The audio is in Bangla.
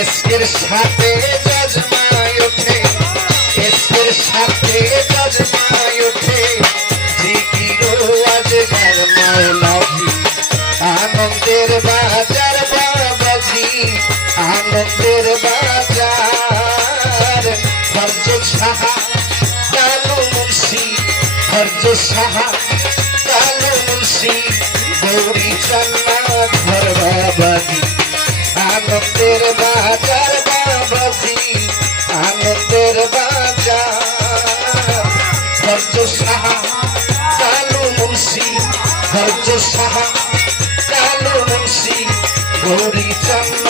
এসকের সাথে জজমায় ওঠে, এসকের সাথে জজমায় ওঠে, জিকির আজ গার মাওলাজি, আনন্দের বাজার বাবাজি, আনন্দের বাজার। ফরজ সাহা কালু মুন্সি, ফরজ সাহা কালু মুন্সি, গৌরী জান্নাত ঘর বাবাজি, আনন্দের বাজার বাবাজি, আনন্দের বাজার। ফরজ সাহা কালু মুন্সি, ফরজ সাহা কালু মুন্সি, গৌরী জান্নাত